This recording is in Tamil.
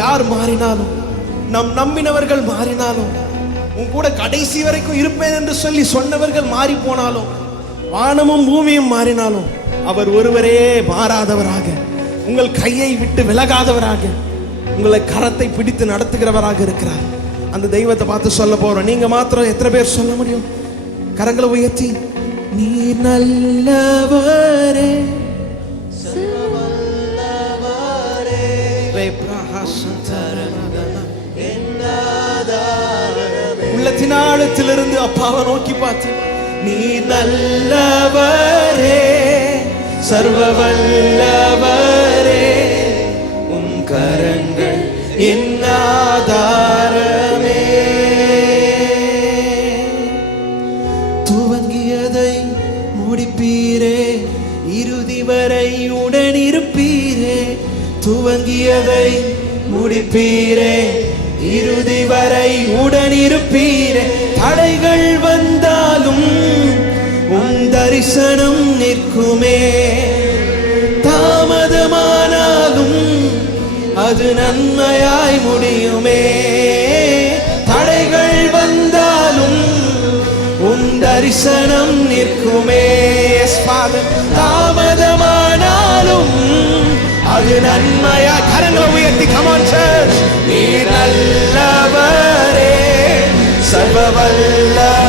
யார் மாறினாலும், நம் நம்பினவர்கள் மாறினாலும், உன் கூட கடைசி வரைக்கும் இருப்பேன் என்று சொல்லி சொன்னவர்கள் மாறி போனாலும், வானமும் பூமியும் மாறினாலும், அவர் ஒருவரே மாறாதவராக, உங்கள் கையை விட்டு விலகாதவராக, உங்களை கரத்தை பிடித்து நடத்துகிறவராக இருக்கிறார். அந்த தெய்வத்தை பார்த்து சொல்ல போறோம். நீங்க மாத்திரம் எத்தனை பேர் சொல்ல முடியும்? கரங்களை உயர்த்தி, நீ நல்லவரே, உள்ளத்தின் ஆழத்திலிருந்து அப்பாவை நோக்கி பார்த்து, நீ நல்லவரே, சர்வ வல்லவரே, உம் கரங்கள் என் ஆதாரமே. துவங்கியதை முடிப்பீரே, இறுதி வரை உடனிருப்பீரே. துவங்கியதை முடிப்பீரே, இறுதி வரை உடனிருப்பீரே. தடைகள் வந்தாலும் உன் தரிசனம் நிற்குமே. தாமதமானாலும் அது நன்மையாய் முடியுமே. தடைகள் வந்தாலும் உன் தரிசனம் நிற்குமே. தாமதமானாலும் அது நன்மையா. கரங்களை உயர்த்தி கமான் சர்ச். நீ நல்லவரே, சர்வ வல்லவரே,